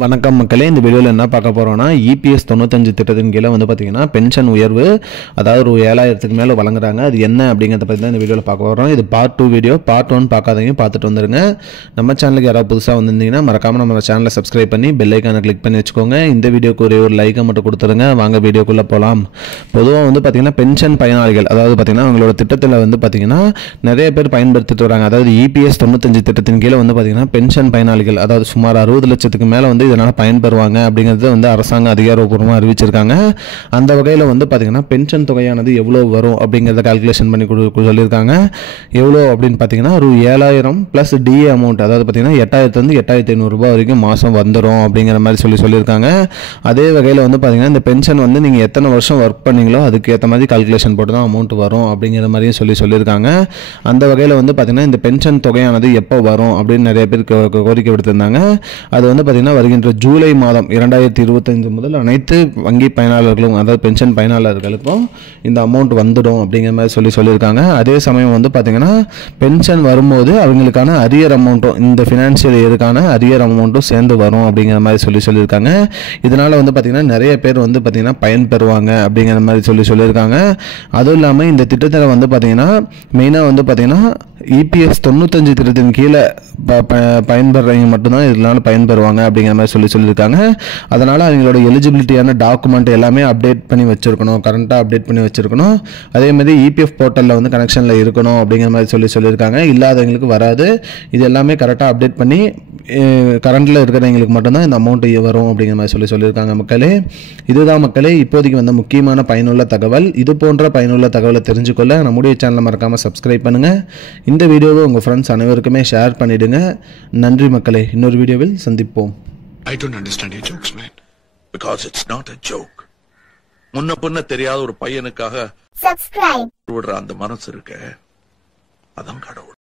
வணக்கம் மக்களே, இந்த வீடியோவில் என்ன பார்க்க போகிறோம்னா இபிஎஸ் 95 திட்டத்தின் கீழே வந்து பார்த்தீங்கன்னா பென்ஷன் உயர்வு, அதாவது ஒரு 7000க்கு மேலே வழங்குறாங்க. அது என்ன அப்படிங்கிறத பற்றி தான் இந்த வீடியோவில் பார்க்க போகிறோம். இது பார்ட் 2 வீடியோ. பார்ட் 1 பார்க்காதவங்க பார்த்துட்டு வந்துருங்க. நம்ம சேனலுக்கு யாராவது புதுசாக வந்திருந்தீங்கன்னா மறக்காமல் நம்ம சேனலை சப்ஸ்கிரைப் பண்ணி பெல் ஐக்கானை கிளிக் பண்ணி வச்சுக்கோங்க. இந்த வீடியோக்கு ஒரு லைக்கை மட்டும் கொடுத்துருங்க. வாங்க வீடியோக்குள்ளே போகலாம். பொதுவாக வந்து பார்த்தீங்கன்னா பென்ஷன் பயனாளிகள், அதாவது பார்த்தீங்கன்னா அவங்களோட திட்டத்தில் வந்து பார்த்தீங்கன்னா நிறைய பேர் பயன்படுத்திட்டு வராங்க. அதாவது இபிஎஸ் 95 திட்டத்தின் கீழே வந்து பார்த்தீங்கன்னா பென்ஷன் பயனாளிகள், அதாவது சுமார் 60 லட்சத்துக்கு மேலே வந்து இதனால் பயன்பெறுவாங்க அப்படிங்கிறது வந்து அரசாங்கம் அதிகாரப்பூர்வமாக அறிவிச்சிருக்காங்க. அந்த வகையில் வந்து பார்த்தீங்கன்னா பென்ஷன் தொகையானது எவ்வளோ வரும் அப்படிங்கிறத கால்குலேஷன் பண்ணி சொல்லியிருக்காங்க. எவ்வளோ அப்படின்னு பார்த்தீங்கன்னா ஒரு 7000 ப்ளஸ் டிஏ அமௌண்ட், அதாவது பார்த்தீங்கன்னா 8000 8500 ரூபாய் வரைக்கும் மாதம் வந்துடும் அப்படிங்கிற மாதிரி சொல்லியிருக்காங்க. அதே வகையில் வந்து பார்த்தீங்கன்னா இந்த பென்ஷன் வந்து நீங்கள் எத்தனை வருஷம் ஒர்க் பண்ணீங்களோ அதுக்கு ஏற்ற மாதிரி கால்குலேஷன் போட்டு தான் அமௌண்ட் வரும் அப்படிங்கிற மாதிரியும் சொல்லியிருக்காங்க. அந்த வகையில் வந்து பார்த்தீங்கன்னா இந்த பென்ஷன் தொகையானது எப்போ வரும் அப்படின்னு நிறைய பேர் கோரிக்கை விடுத்திருந்தாங்க. அது வந்து பார்த்தீங்கன்னா வருகின்ற ஜூலை மாதம் 2025 முதல் அனைத்து வங்கி பயனாளர்களும், அதாவது பென்ஷன் பயனாளர்களுக்கும் இந்த அமௌண்ட் வந்துடும் அப்படிங்கிற மாதிரி சொல்லியிருக்காங்க. அதே சமயம் வந்து பார்த்தீங்கன்னா பென்ஷன் வரும்போது அவங்களுக்கான அரியர் அமௌண்ட்டும், இந்த ஃபினான்ஷியல் இயருக்கான அரியர் அமௌண்ட்டும் சேர்ந்து வரும் அப்படிங்கிற மாதிரி சொல்லியிருக்காங்க. இதனால் வந்து பார்த்தீங்கன்னா நிறைய பேர் வந்து பார்த்தீங்கன்னா பயன்பெறுவாங்க அப்படிங்கிற மாதிரி சொல்லியிருக்காங்க. அதுவும் இல்லாமல் இந்த திட்டத்தில் வந்து பார்த்தீங்கன்னா மெயினாக வந்து பார்த்தீங்கன்னா இபிஎஸ் 95 திட்டத்தின் கீழே பயன்பெறவங்க மட்டும்தான் இதனால் பயன்பெறுவாங்க அப்படிங்கிற மாதிரி சொல்லியிருக்காங்க. அதனால் அவங்களோட எலிஜிபிலிட்டியான டாக்குமெண்ட் எல்லாமே அப்டேட் பண்ணி வச்சுருக்கணும், கரண்ட்டாக அப்டேட் பண்ணி வச்சுருக்கணும். அதேமாதிரி இபிஎஃப் போர்ட்டலில் வந்து கனெக்ஷனில் இருக்கணும் அப்படிங்கிற மாதிரி சொல்லியிருக்காங்க. இல்லாதவங்களுக்கு வராது. இது எல்லாமே கரெக்டாக அப்டேட் பண்ணி கரண்ட்டில் இருக்கிறவங்களுக்கு மட்டும்தான் இந்த அமௌண்ட் வரும் அப்படிங்கிற மாதிரி சொல்லியிருக்காங்க. மக்களே, இதுதான் மக்களே இப்போதைக்கு வந்த முக்கியமான பயனுள்ள தகவல். இது போன்ற பயனுள்ள தகவலை தெரிஞ்சுக்கொள்ள நம்முடைய சேனலை மறக்காமல் சப்ஸ்கிரைப் பண்ணுங்கள். இந்த வீடியோவை உங்கள் ஃப்ரெண்ட்ஸ் அனைவருக்குமே ஷேர் பண்ணிவிடுங்க. நன்றி மக்களே. இன்னொரு வீடியோவில் சந்திப்போம். I don't understand your jokes, man. Because it's not a joke. முன்ன பின்ன தெரியாத ஒரு பையனுக்காக subscribe விடுற அந்த மனசு இருக்க, அதான் கடவுள்.